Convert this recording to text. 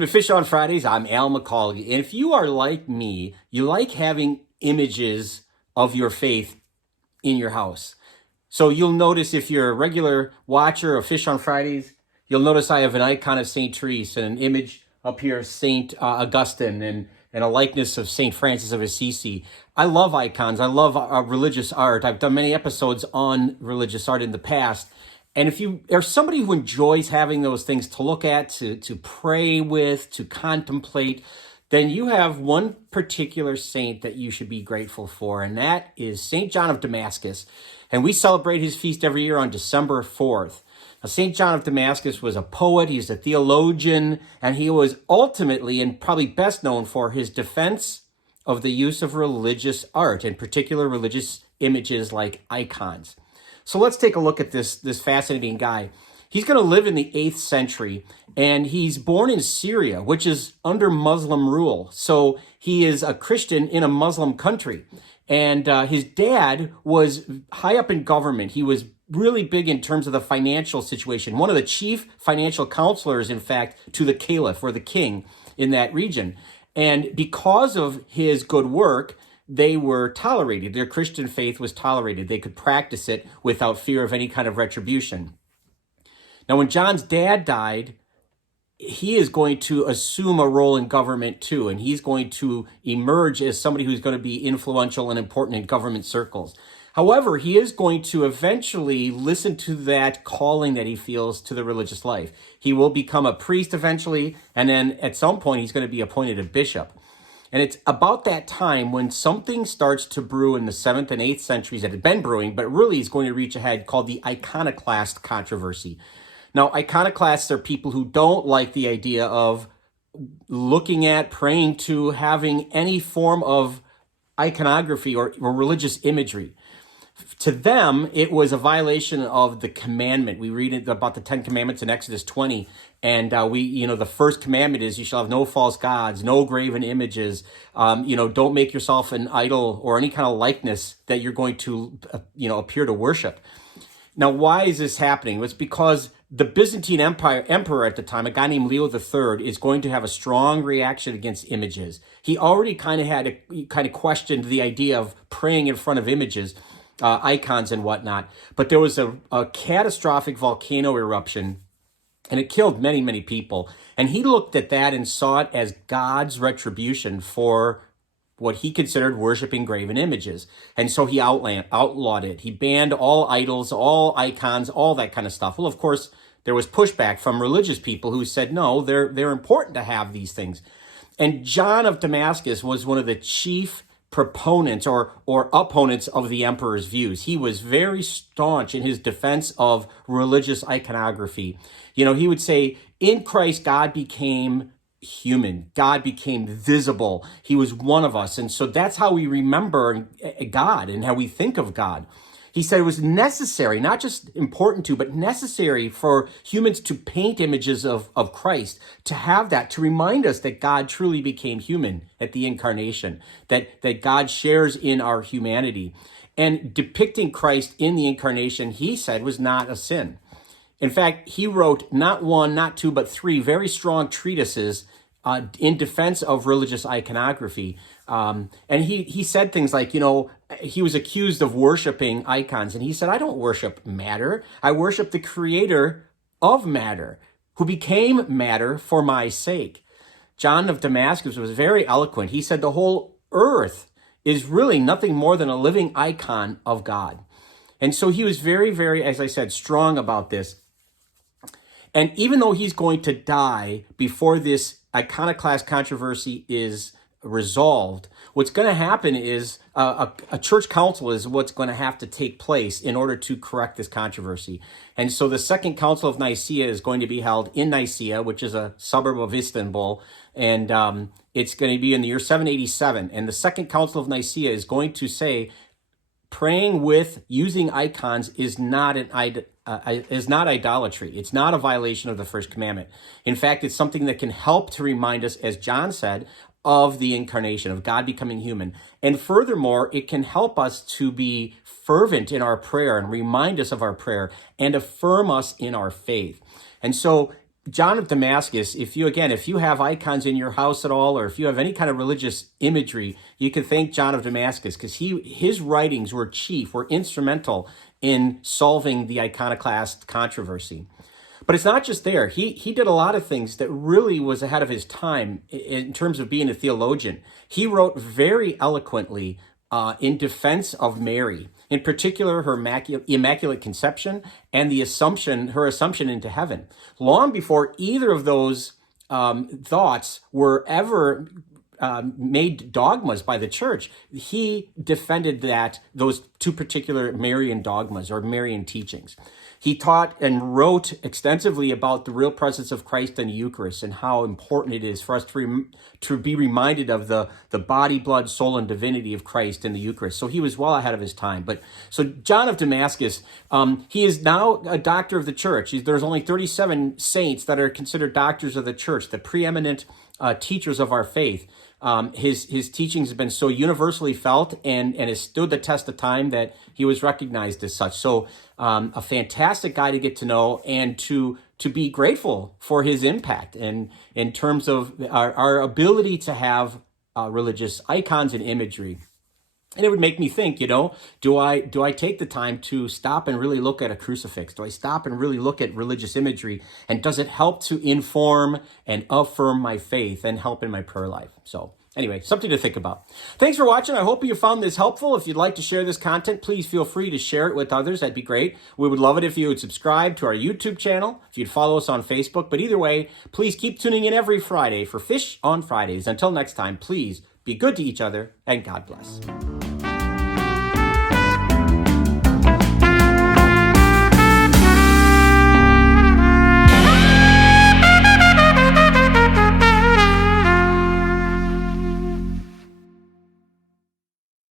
Welcome to Fish on Fridays. I'm Al McCauley. And if you are like me, you like having images of your faith in your house. So you'll notice if you're a regular watcher of Fish on Fridays, you'll notice I have an icon of St. Therese and an image up here of St. Augustine and a likeness of St. Francis of Assisi. I love icons. I love religious art. I've done many episodes on religious art in the past. And if you are somebody who enjoys having those things to look at, to pray with, to contemplate, then you have one particular saint that you should be grateful for, and that is St. John of Damascus. And we celebrate his feast every year on December 4th. Now, St. John of Damascus was a poet, he's a theologian, and he was ultimately and probably best known for his defense of the use of religious art, in particular religious images like icons. So let's take a look at this fascinating guy. He's going to live in the 8th century, and he's born in Syria, which is under Muslim rule. So he is a Christian in a Muslim country. And his dad was high up in government. He was really big in terms of the financial situation. One of the chief financial counselors, in fact, to the caliph or the king in that region. And because of his good work, they were tolerated. Their Christian faith was tolerated. They could practice it without fear of any kind of retribution. Now, when John's dad died, he is going to assume a role in government too, and he's going to emerge as somebody who's going to be influential and important in government circles. However, he is going to eventually listen to that calling that he feels to the religious life. He will become a priest eventually, and then at some point he's going to be appointed a bishop. And it's about that time when something starts to brew in the 7th and 8th centuries that had been brewing, but really is going to reach a head, called the iconoclast controversy. Now, iconoclasts are people who don't like the idea of looking at, praying to, having any form of iconography or religious imagery. To them, it was a violation of the commandment. We read about the 10 commandments in Exodus 20, and the first commandment is you shall have no false gods, no graven images, don't make yourself an idol or any kind of likeness that you're going to, appear to worship. Now, why is this happening? It's because the Byzantine emperor at the time, a guy named Leo III, is going to have a strong reaction against images. He already kind of questioned the idea of praying in front of images, icons and whatnot. But there was a catastrophic volcano eruption, and it killed many, many people. And he looked at that and saw it as God's retribution for what he considered worshiping graven images. And so he outlawed it. He banned all idols, all icons, all that kind of stuff. Well, of course, there was pushback from religious people who said, no, they're important to have these things. And John of Damascus was one of the chief proponents or opponents of the emperor's views. He was very staunch in his defense of religious iconography. He would say, in Christ, God became human. God became visible. He was one of us. And so that's how we remember God and how we think of God. He said it was necessary, not just important to, but necessary for humans to paint images of Christ, to have that, to remind us that God truly became human at the incarnation, that God shares in our humanity. And depicting Christ in the incarnation, he said, was not a sin. In fact, he wrote not one, not two, but 3 very strong treatises in defense of religious iconography. And he said things like, he was accused of worshiping icons. And he said, I don't worship matter. I worship the creator of matter, who became matter for my sake. John of Damascus was very eloquent. He said the whole earth is really nothing more than a living icon of God. And so he was very, very, as I said, strong about this. And even though he's going to die before this iconoclast controversy is resolved, what's going to happen is a church council is what's going to have to take place in order to correct this controversy. And so the Second Council of Nicaea is going to be held in Nicaea, which is a suburb of Istanbul, and it's going to be in the year 787. And the Second Council of Nicaea is going to say praying with using icons is not idolatry. It's not a violation of the first commandment. In fact, it's something that can help to remind us, as John said, of the incarnation, of God becoming human. And furthermore, it can help us to be fervent in our prayer and remind us of our prayer and affirm us in our faith. And so John of Damascus, if you have icons in your house at all, or if you have any kind of religious imagery, you can thank John of Damascus, because his writings were instrumental in solving the iconoclast controversy. But it's not just there. He did a lot of things that really was ahead of his time in terms of being a theologian. He wrote very eloquently in defense of Mary, in particular her immaculate conception and her assumption into heaven. Long before either of those thoughts were ever made dogmas by the church, he defended those two particular Marian dogmas or Marian teachings. He taught and wrote extensively about the real presence of Christ in the Eucharist and how important it is for us to be reminded of the body, blood, soul, and divinity of Christ in the Eucharist. So he was well ahead of his time. So John of Damascus, he is now a doctor of the church. There's only 37 saints that are considered doctors of the church, the preeminent teachers of our faith. His teachings have been so universally felt and has stood the test of time that he was recognized as such. So a fantastic guy to get to know and to be grateful for his impact and in terms of our ability to have religious icons and imagery. And it would make me think, do I take the time to stop and really look at a crucifix? Do I stop and really look at religious imagery? And does it help to inform and affirm my faith and help in my prayer life? So anyway, something to think about. Thanks for watching. I hope you found this helpful. If you'd like to share this content, please feel free to share it with others. That'd be great. We would love it if you would subscribe to our YouTube channel, if you'd follow us on Facebook. But either way, please keep tuning in every Friday for Fish on Fridays. Until next time, please be good to each other and God bless.